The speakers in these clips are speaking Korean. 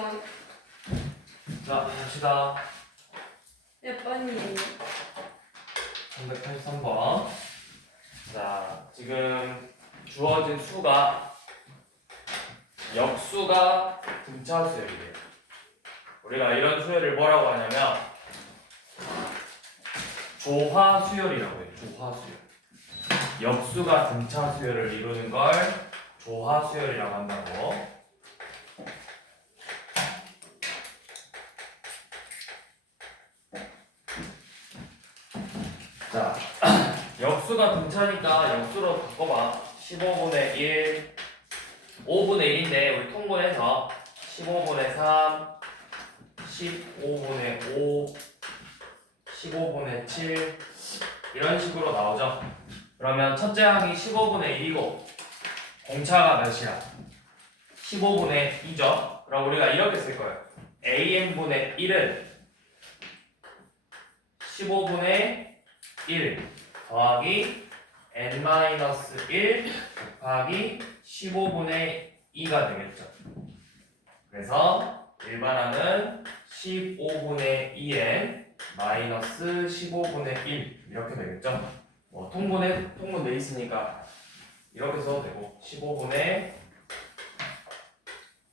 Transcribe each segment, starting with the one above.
번. 자, 봅시다. 몇 번이에요? 383번. 자, 지금 주어진 수가 역수가 등차 수열이에요. 우리가 이런 수열을 뭐라고 하냐면 조화 수열이라고 해요. 조화 수열. 역수가 등차 수열을 이루는 걸 조화 수열이라고 한다고. 자, 역수가 등차니까 역수로 바꿔봐. 15분의 1, 5분의 1인데 우리 통분해서 15분의 3, 15분의 5, 15분의 7 이런 식으로 나오죠. 그러면 첫째 항이 15분의 1이고 공차가 몇이야? 15분의 2죠. 그럼 우리가 이렇게 쓸 거예요. AN분의 1은 15분의 1 더하기 n-1 곱하기 15분의 2가 되겠죠. 그래서 일반항은 15분의 2n 마이너스 15분의 1 이렇게 되겠죠. 뭐 통분돼 있으니까 이렇게 써도 되고 15분의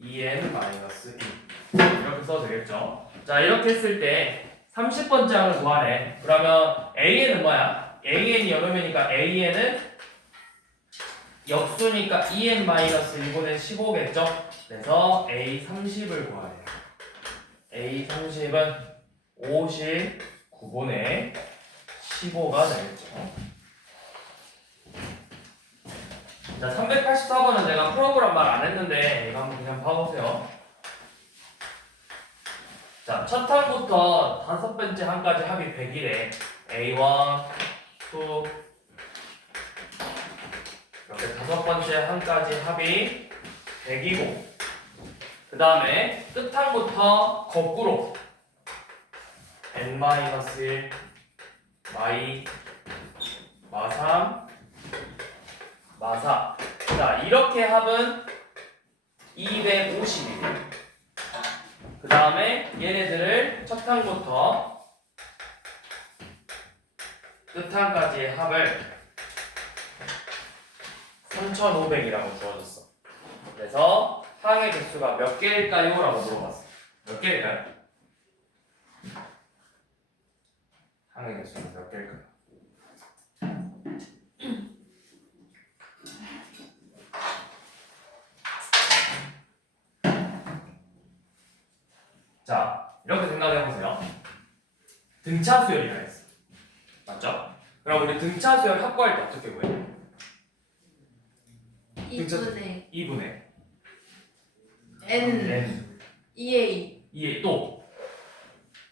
2n 마이너스 2 이렇게 써도 되겠죠. 자, 이렇게 했을 때 30번째 항을 구하래. 그러면 AN은 뭐야? AN이 여러 명이니까 AN은 역수니까 2n-1분의 15겠죠? 그래서 A30을 구하래요. A30은 59분의 15가 되겠죠. 자, 384번은 내가 풀어보란 말 안 했는데 이거 한번 그냥 봐보세요. 자, 첫 항부터 다섯 번째 항까지 합이 100이래. A1, 2 이렇게 다섯 번째 항까지 합이 100이고 그 다음에 끝항부터 거꾸로 n-1 마이 마3 마4 자, 이렇게 합은 250이에요. 그 다음에 얘네들을 첫 항부터 끝항까지의 합을 3500이라고 주어졌어. 그래서 항의 개수가 몇 개일까요? 라고 물어봤어. 몇 개일까요? 항의 개수가 몇 개일까요? 자, 이렇게 생각해보세요. 등차 수열이라 했어. 맞죠? 그럼 우리 등차 수열 확보할 때 어떻게 구해? 2분의 2분의 N n 2A 2에 또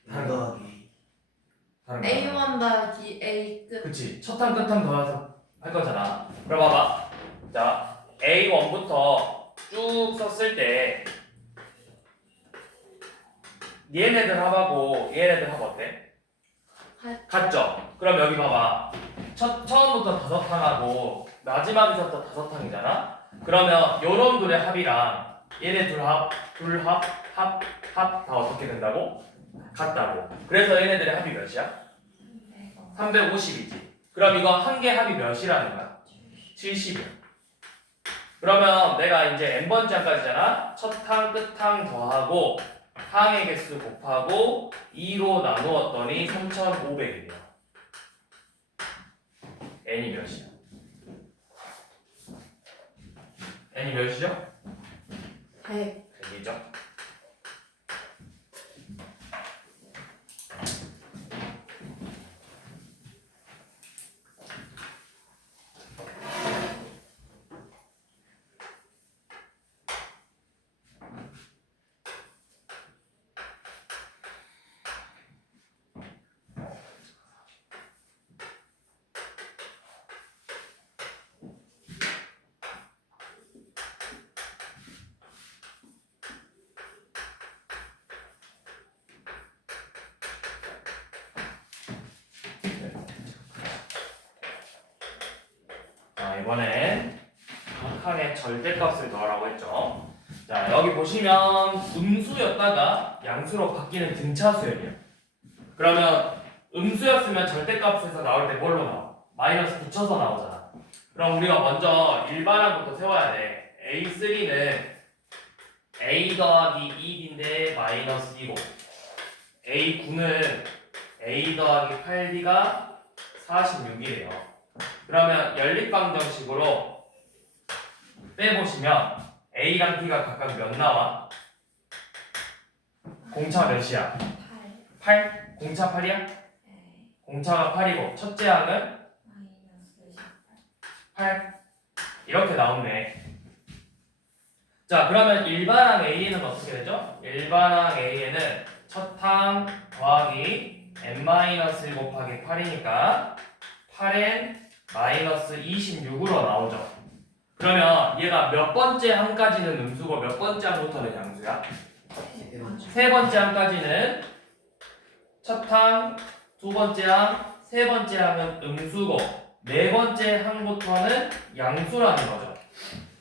더하기 다른 거 A1 더하기 A 끝. 그치, 첫항 끝항 더해서 할 거잖아. 그럼 봐봐. 자, A1부터 쭉 썼을 때 얘네들 합하고 얘네들 합 어때? 같죠? 그럼 여기 봐봐. 처음부터 다섯 항하고 마지막에서부터 다섯 항이잖아? 그러면 요런 둘의 합이랑 얘네 둘합 다 어떻게 된다고? 같다고. 그래서 얘네들의 합이 몇이야? 350이지. 그럼 이거 한 개 합이 몇이라는 거야? 70이야. 그러면 내가 이제 n번째 항까지잖아? 첫 항, 끝 항 더하고 항의 개수 곱하고 2로 나누었더니 3500이래요. n이 몇이야? n이 몇이죠? 100. 100이죠. 자, 이번엔 각 항의 절대값을 더하라고 했죠. 자, 여기 보시면 음수였다가 양수로 바뀌는 등차수열이에요. 그러면 음수였으면 절대값에서 나올 때 뭘로 나와? 마이너스 붙여서 나오잖아. 그럼 우리가 먼저 일반항부터 세워야 돼. A3는 A 더하기 2B인데 마이너스 2고 A9는 A 더하기 8B가 46이래요. 그러면 연립방정식으로 빼보시면 A랑 B가 각각 몇 나와? 공차 몇이야? 8? 공차 8이야? 공차가 8이고 첫째 항은 8 이렇게 나오네. 자, 그러면 일반항 A에는 어떻게 되죠? 일반항 A에는 첫 항 더하기 n-1 곱하기 8이니까 8n 마이너스 26으로 나오죠. 그러면 얘가 몇 번째 항까지는 음수고 몇 번째 항부터는 양수야? 세 번째 항까지는 첫 항, 두 번째 항, 세 번째 항은 음수고 네 번째 항부터는 양수라는 거죠.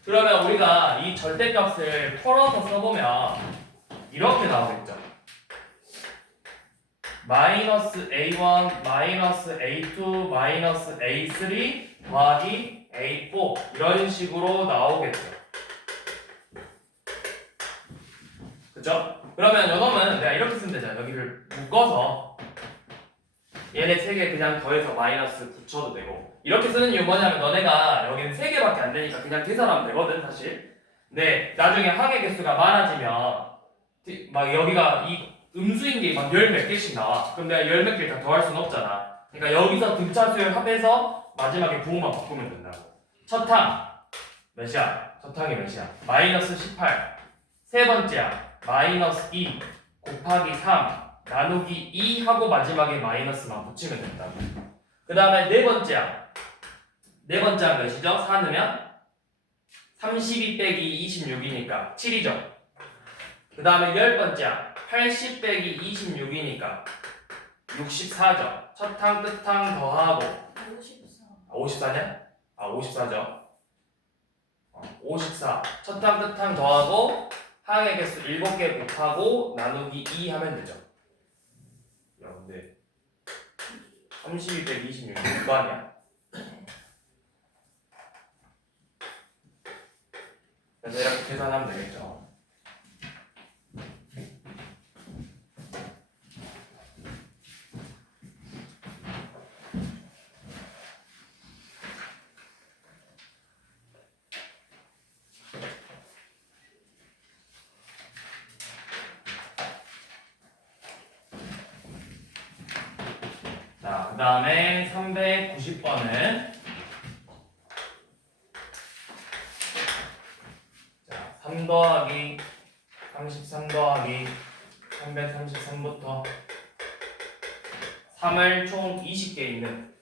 그러면 우리가 이 절대값을 풀어서 써보면 이렇게 나오겠죠. 마이너스 A1, 마이너스 A2, 마이너스 A3 더하기 A4 이런 식으로 나오겠죠. 그쵸? 그러면 요놈은 내가 이렇게 쓰면 되잖아. 여기를 묶어서 얘네 3개 그냥 더해서 마이너스 붙여도 되고 이렇게 쓰는 이유 뭐냐면 너네가 여기는 3개밖에 안 되니까 그냥 계산하면 되거든 사실. 근데 나중에 항의 개수가 많아지면 막 여기가 이 음수인 게 막 열 몇 개씩 나와. 그럼 내가 열 몇 개를 다 더할 수는 없잖아. 그러니까 여기서 등차수열 합해서 마지막에 부호만 바꾸면 된다고. 첫 항 몇이야? 첫 항이 몇이야? 마이너스 18. 세 번째 항 마이너스 2 곱하기 3 나누기 2 하고 마지막에 마이너스만 붙이면 된다고. 그 다음에 네 번째 항. 네 번째 항 몇이죠? 4 넣으면 32 빼기 26이니까 7이죠. 그 다음에 열 번째 항. 80 빼기 26이니까 64죠. 첫 항, 끝 항 더하고 54냐? 54죠. 54. 첫 항, 끝 항 더하고 항의 개수 7개 곱하고 나누기 2 하면 되죠. 야, 근데 32 빼기 26이 몇 아니야? 그래서 이렇게 계산하면 되겠죠. 자, 그 다음에 390번은 자, 3 더하기 33 더하기 333부터 3을 총 20개 있는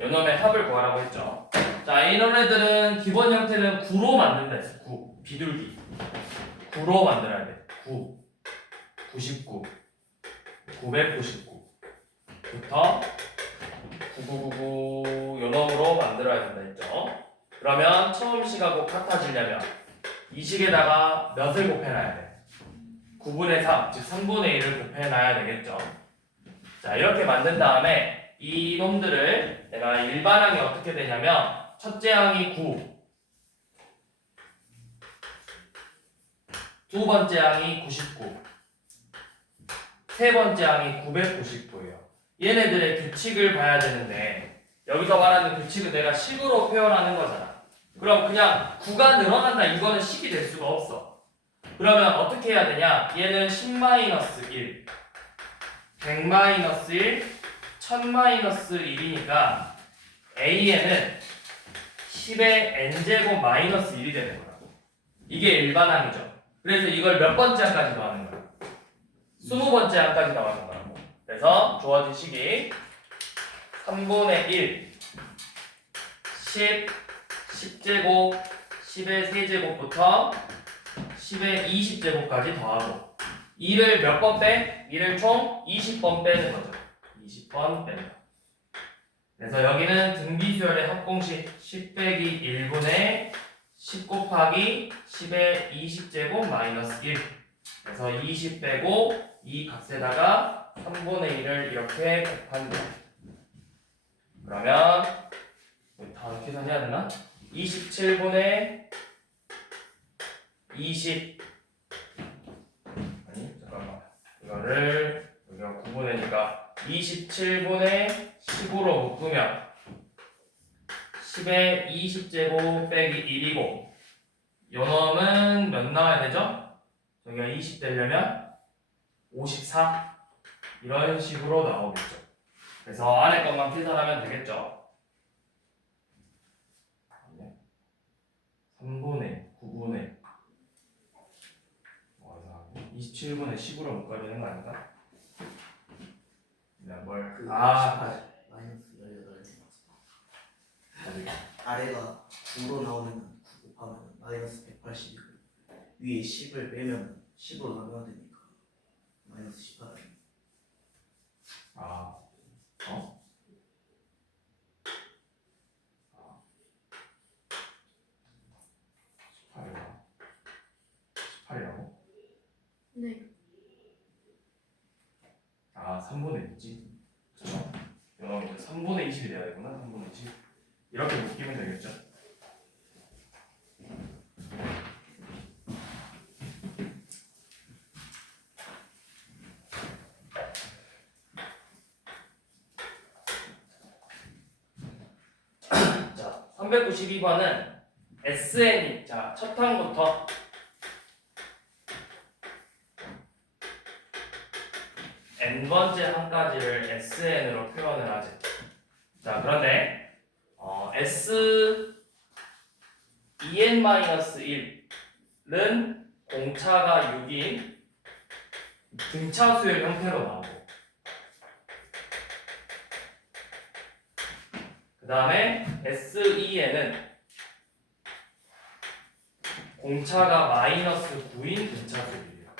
요놈의 합을 구하라고 했죠. 자, 이놈 애들은 기본 형태는 9로 만든다 했어. 9. 비둘기. 9로 만들어야 돼. 9, 99, 999부터 9999 요놈으로 만들어야 된다 했죠. 그러면 처음 식하고 같아지려면 이 식에다가 몇을 곱해놔야 돼? 9분의 3, 즉 3분의 1을 곱해놔야 되겠죠. 자, 이렇게 만든 다음에 이 놈들을 내가 일반항이 어떻게 되냐면 첫째 항이 9, 두 번째 항이 99, 세 번째 항이 999예요. 얘네들의 규칙을 봐야 되는데 여기서 말하는 규칙은 내가 식으로 표현하는 거잖아. 그럼 그냥 9가 늘어난다 이거는 식이 될 수가 없어. 그러면 어떻게 해야 되냐? 얘는 10-1, 100-1, 1000-1이니까 A에는 10의 n제곱 마이너스 1이 되는 거라고. 이게 일반항이죠. 그래서 이걸 몇 번째 항까지 더하는 거야? 20번째 항까지 더하는 거라고. 그래서 주어진 식이 3분의 1, 10, 10제곱, 10의 세제곱부터 10의 20제곱까지 더하고 2를 몇 번 빼? 2를 총 20번 빼는 거죠. 20번 뺀다. 그래서 여기는 등비수열의 합공식 10 빼기 1분의 10 곱하기 10의 20제곱 마이너스 1. 그래서 20 빼고 이 값에다가 3분의 1을 이렇게 곱한다. 그러면 다 계산해야 되나? 27분의 20. 아니 잠깐만. 이거를 여기가 9분의니까 27분의 10으로 묶으면 10의 20제곱 빼기 1이고 요 놈은 몇 나와야 되죠? 저기가 20 되려면 54 이런 식으로 나오겠죠. 그래서 안에 것만 계산하면 되겠죠. 3분의 9분의 27분의 10으로 묶어야 되는 거 아닌가? 뭘? 마이너스 18. 아래가 9로 나오면 9 곱하면 마이너스 180이고 위에 10을 빼면 10으로 나눠야 되니까 마이너스 18. 아, 어? 18이라고? 네. 아, 3분의 2지. 그쵸? 이거 3분의 20이 돼야 되구나. 3분의 20. 이렇게 묶이면 되겠죠? 자, 392번은 SN이 자, 첫 항부터 n번째 항까지를 SN으로 표현을 하지. 자, 그런데 S2n-1은 공차가 6인 등차 수열 형태로 나오고 그 다음에 S2n은 공차가 마이너스 9인 등차 수열이에요.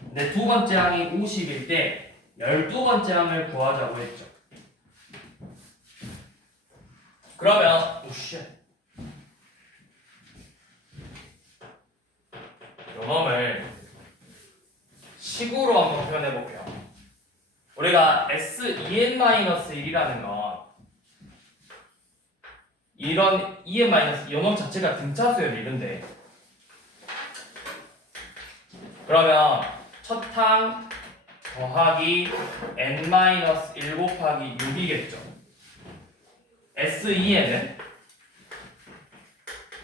근데 두 번째 항이 50일 때 12번째 항을 구하자고 했죠. 그러면 요놈을 식으로 한번 표현해 볼게요. 우리가 S2n-1이라는 건 이런 EN- 요놈 자체가 등차 수열이 이런데 그러면 첫 항 더하기 n-1 곱하기 6이겠죠. S2n은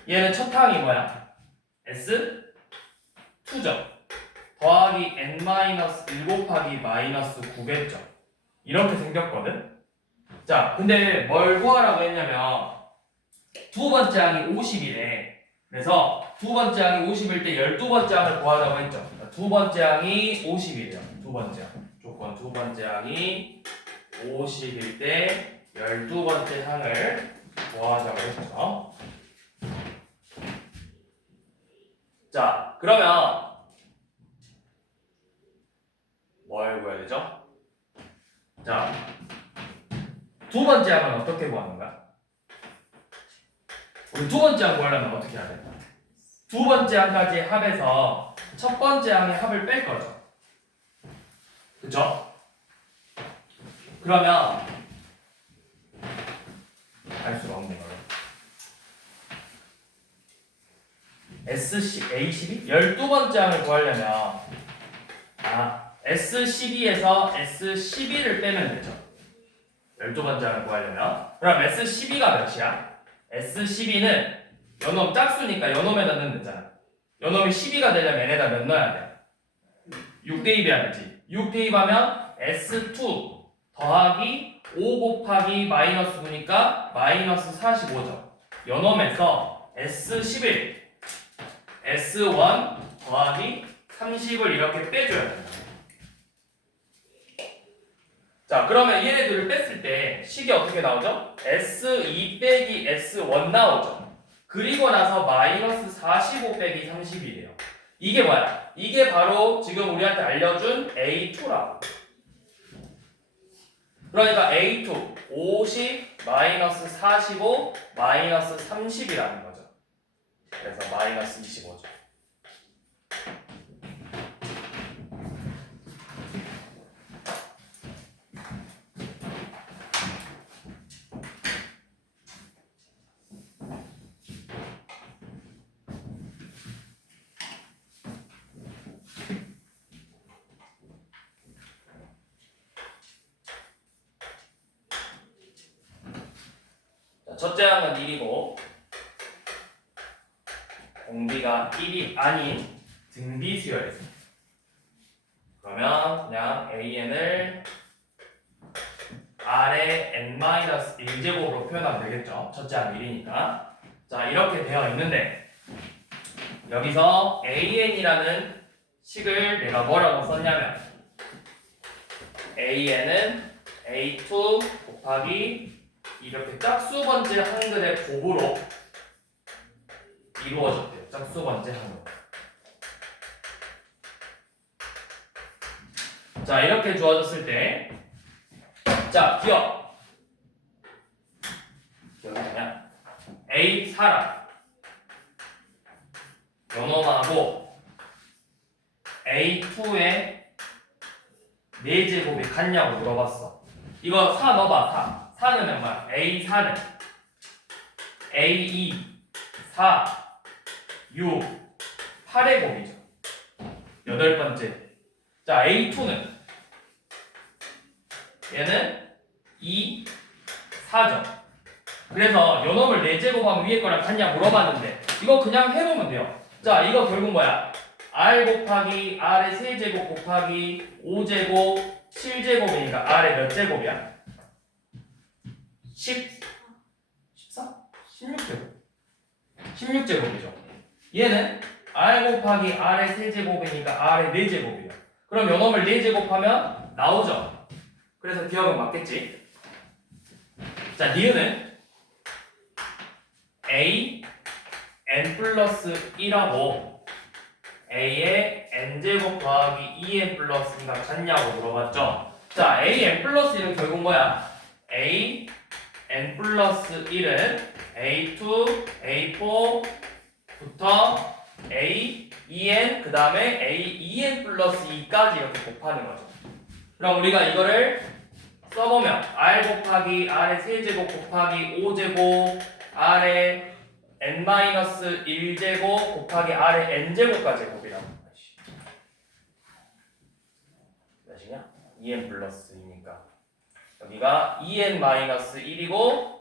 얘는 첫 항이 뭐야? S2죠. 더하기 n-1 곱하기 마이너스 9겠죠. 이렇게 생겼거든. 자, 근데 뭘 구하라고 했냐면 두 번째 항이 50이래. 그래서 두 번째 항이 50일 때 12번째 항을 구하자고 했죠. 두 번째 항이 50이래요. 두 번째 항. 조건 두 번째 항이 50일 때 12번째 항을 구하자고 했죠. 자, 그러면 뭘 구해야 되죠? 자, 두 번째 항은 어떻게 구하는 거야? 우리 두 번째 항 구하려면 어떻게 해야 돼? 두 번째 항까지 합해서 첫 번째 항의 합을 뺄 거죠. 그쵸? 그러면 알 수가 없는 거예요. A12? 12번째 항을 구하려면 S12에서 S12를 빼면 되죠. 12번째 항을 구하려면 그럼 S12가 몇이야? S12는 요놈 짝수니까 요놈에다 넣으면 되잖아. 요놈이 12가 되려면 얘네다 몇 넣어야 돼? 6 대입해야 되지. 6 대입하면 S2 더하기 5 곱하기 마이너스 9니까 마이너스 45죠. 요놈에서 S11 S1 더하기 30을 이렇게 빼줘야 된다. 자, 그러면 얘네들을 뺐을 때 식이 어떻게 나오죠? S2 빼기 S1 나오죠. 그리고 나서 마이너스 45 빼기 30이래요. 이게 뭐야? 이게 바로 지금 우리한테 알려준 A2라고. 그러니까 A2 50 마이너스 45 마이너스 30이라는 거죠. 그래서 마이너스 25죠. 첫째 항은 1이고 공비가 1이 아닌 등비수열이죠. 그러면 그냥 AN을 R의 n-1제곱으로 표현하면 되겠죠. 첫째 항 1이니까. 자, 이렇게 되어 있는데 여기서 AN이라는 식을 내가 뭐라고 썼냐면 AN은 A2 곱하기 이렇게 짝수 번째 한글의 곱으로 이루어졌대요. 짝수 번째 한글. 자, 이렇게 주어졌을 때, 자, 기억. 기억이 뭐냐? A 사람. 요놈하고 A2의 4제곱이 같냐고 물어봤어. 이거 4 넣어봐, 4. 4는 뭐야? A4는 A2, 4, 6, 8의 곱이죠. 8번째. 자, A2는 얘는 2, 4죠. 그래서 요놈을 4제곱하면 위에 거랑 같냐 물어봤는데 이거 그냥 해보면 돼요. 자, 이거 결국 뭐야? R 곱하기 R의 세제곱 곱하기 5제곱 7제곱이니까 R의 몇 제곱이야? 10, 14? 16제곱 16제곱이죠. 얘는 R 곱하기 R의 세제곱이니까 R의 4제곱이에요. 그럼 요놈을 4제곱하면 나오죠. 그래서 기억은 맞겠지. 자, 니은은 A n 플러스 1하고 A의 n제곱 더하기 2n 플러스 2가 같냐고 물어봤죠. 자, A n 플러스 1은 결국 뭐야? A n 플러스 1은 A2, A4부터 A, 2n 그 다음에 A, 2n 플러스 2까지 이렇게 곱하는 거죠. 그럼 우리가 이거를 써보면 R 곱하기 R의 세제곱 곱하기 5제곱 R의 n-1제곱 곱하기 R의 n제곱까지 곱이라고. 몇이냐? 2n 플러스 2니까 여기가 2n-1이고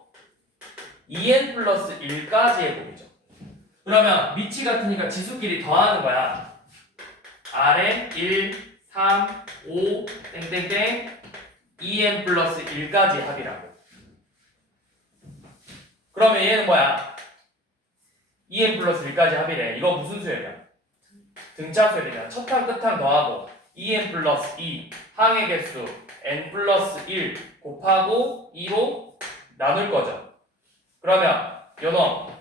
2n 플러스 1까지의 곱이죠. 그러면 밑이 같으니까 지수끼리 더하는 거야. R의 1, 3, 5, 땡땡땡 2n 플러스 1까지 합이라고. 그러면 얘는 뭐야? 2n 플러스 1까지 합이래. 이거 무슨 수열이야? 등차 수열이야. 첫항 끝항 더하고 2n 플러스 2 항의 개수 n 플러스 1 곱하고 2로 나눌 거죠. 그러면 요놈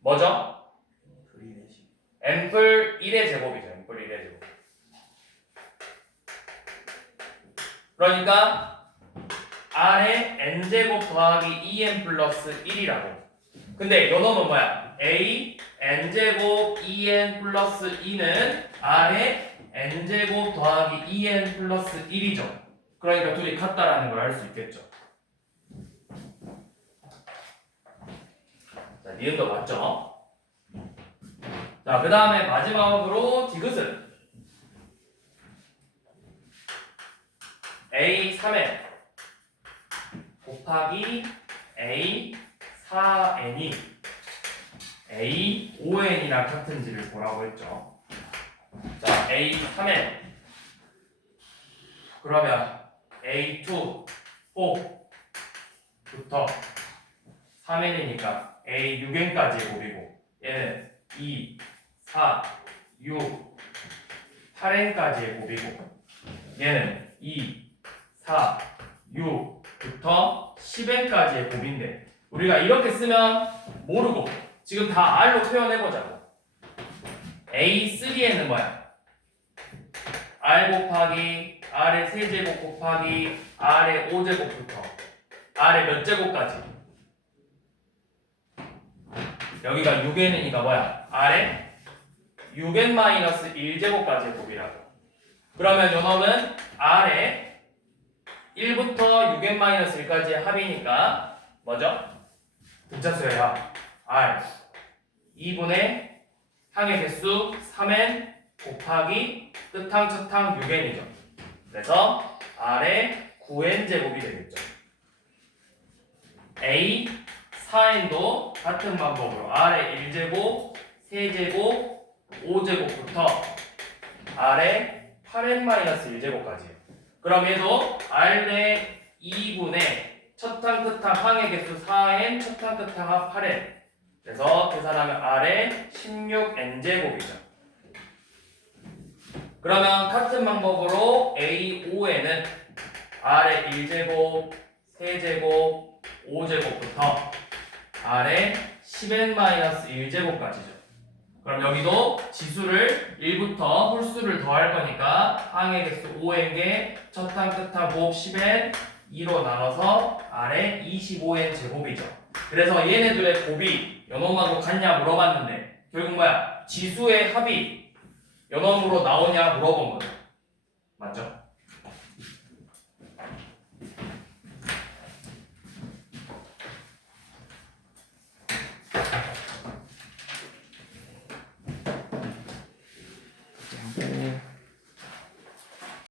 뭐죠? n플 1의 제곱이죠. n플 1의 제곱. 그러니까 R의 n제곱 더하기 2n 플러스 1이라고. 근데 요놈은 뭐야? A n제곱 2n 플러스 2는 R의 n제곱 더하기 2n 플러스 1이죠. 그러니까 둘이 같다라는 걸 알 수 있겠죠. 자, 니은도 맞죠? 자, 그 다음에 마지막으로 디귿은 A3n 곱하기 A4n이 A5n이랑 같은지를 보라고 했죠. 자, A3n 그러면 A2 4부터 3n이니까 A6n까지의 곱이고 얘는 2, 4, 6, 8n까지의 곱이고 얘는 2, 4, 6부터 10n까지의 곱인데 우리가 이렇게 쓰면 모르고 지금 다 R로 표현해보자고. A3n은 뭐야? R 곱하기 아래 세제곱 곱하기 아래 5제곱부터 아래 몇 제곱까지? 여기가 6n이니까 뭐야? 아래 6n-1제곱까지의 곱이라고. 그러면 요 놈은 아래 1부터 6n-1까지의 합이니까 뭐죠? 등차수의 합 R 2분의 항의 개수 3n 곱하기 끝항 첫항 6n이죠. 그래서 R의 9n 제곱이 되겠죠. A 4n도 같은 방법으로 R의 1제곱, 세제곱, 5제곱부터 R의 8n-1제곱까지. 그럼 얘도 R의 2분의 첫항 끝항 항의 개수 4n 첫항 끝항 합 8n. 그래서 계산하면 R의 16n제곱이죠. 그러면 같은 방법으로 A5에는 R의 1제곱, 세제곱, 5제곱부터 R의 10n-1제곱까지죠. 그럼 여기도 지수를 1부터 홀수를 더할 거니까 항의 개수 5n개, 첫항 끝항 곱 10n, 2로 나눠서 R의 25n 제곱이죠. 그래서 얘네들의 곱이 요놈하고 같냐 물어봤는데 결국 뭐야? 지수의 합이 요놈으로 나오냐 물어본 거죠. 맞죠?